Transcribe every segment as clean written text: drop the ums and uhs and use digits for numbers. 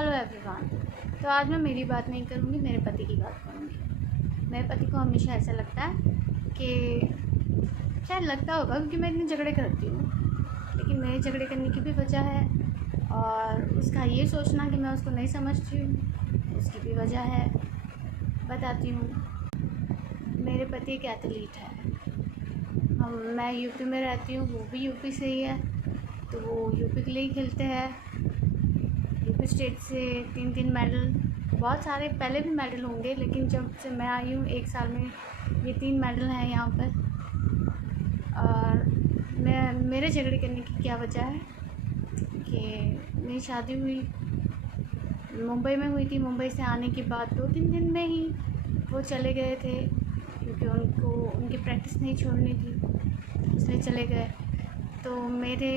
Hello everyone. तो आज मैं मेरी बात नहीं करूँगी, मेरे पति की बात करूँगी। मेरे पति को हमेशा ऐसा लगता है कि शायद लगता होगा क्योंकि मैं इतने झगड़े करती हूँ, लेकिन मेरे झगड़े करने की भी वजह है और उसका ये सोचना कि मैं उसको नहीं समझती हूँ, उसकी भी वजह है। बताती हूँ। मेरे पति एक एथलीट है। मैं यूपी में रहती हूँ, वो भी यूपी से ही है, तो वो यूपी के लिए ही खेलते हैं। यूपी स्टेट से 3 मेडल, बहुत सारे पहले भी मेडल होंगे, लेकिन जब से मैं आई हूँ 1 साल में ये 3 मेडल हैं यहाँ पर। और मेरे झगड़े करने की क्या वजह है कि मेरी शादी हुई मुंबई में हुई थी। मुंबई से आने के बाद 2-3 दिन में ही वो चले गए थे क्योंकि उनको उनकी प्रैक्टिस नहीं छोड़नी थी, इसलिए चले गए। तो मेरे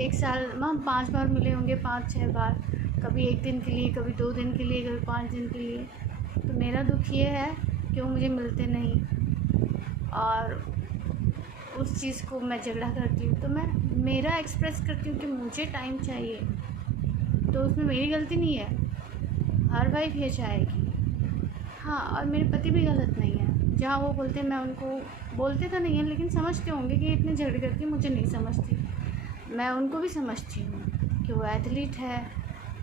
1 साल में हम 5 बार मिले होंगे, 5-6 बार, कभी 1 दिन के लिए, कभी 2 दिन के लिए, कभी 5 दिन के लिए। तो मेरा दुख ये है कि वो मुझे मिलते नहीं और उस चीज़ को मैं झगड़ा करती हूँ। तो मैं मेरा एक्सप्रेस करती हूँ कि मुझे टाइम चाहिए, तो उसमें मेरी गलती नहीं है, हर वाइफ ये चाहेगी। हाँ, और मेरे पति भी गलत नहीं है। जहाँ वो बोलते हैं मैं उनको बोलते तो नहीं है, लेकिन समझते होंगे कि इतने झगड़े करती मुझे नहीं समझती। मैं उनको भी समझती हूँ कि वो एथलीट है,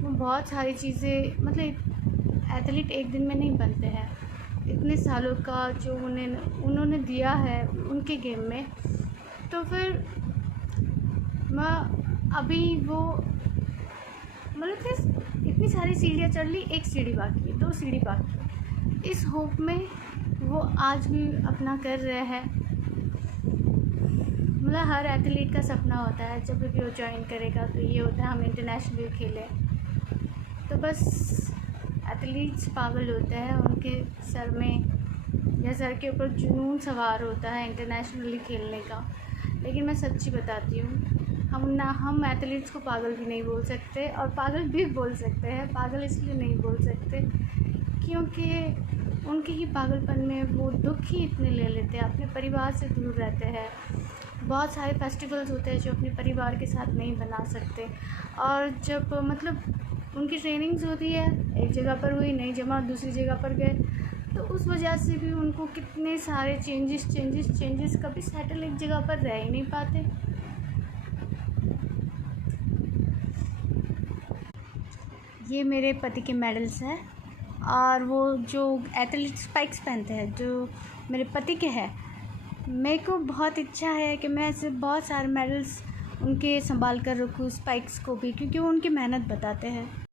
वो बहुत सारी चीज़ें, मतलब एथलीट एक दिन में नहीं बनते हैं। इतने सालों का जो उन्होंने दिया है उनके गेम में, तो फिर मैं अभी वो मतलब फिर इतनी सारी सीढ़ियाँ चढ़ ली, 1 सीढ़ी बाकी है, 2 सीढ़ी बाकी है। इस होप में वो आज भी अपना कर रहे हैं। मतलब हर एथलीट का सपना होता है जब भी वो ज्वाइन करेगा तो ये होता है हम इंटरनेशनल खेलें। तो बस एथलीट्स पागल होते हैं, उनके सर में या सर के ऊपर जुनून सवार होता है इंटरनेशनली खेलने का। लेकिन मैं सच्ची बताती हूँ, हम एथलीट्स को पागल भी नहीं बोल सकते और पागल भी बोल सकते हैं। पागल इसलिए नहीं बोल सकते क्योंकि उनके ही पागलपन में वो दुख ही इतने ले लेते हैं, अपने परिवार से दूर रहते हैं। बहुत सारे फेस्टिवल्स होते हैं जो अपने परिवार के साथ नहीं बना सकते, और जब मतलब उनकी ट्रेनिंग्स होती है, एक जगह पर हुई, नई जमा दूसरी जगह पर गए, तो उस वजह से भी उनको कितने सारे चेंजेस, कभी सेटल एक जगह पर रह ही नहीं पाते। ये मेरे पति के मेडल्स हैं और वो जो एथलीट स्पाइक्स पहनते हैं जो मेरे पति के हैं। मेरे को बहुत इच्छा है कि मैं ऐसे बहुत सारे मेडल्स उनके संभाल कर रखूँ, स्पाइक्स को भी, क्योंकि वो उनकी मेहनत बताते हैं।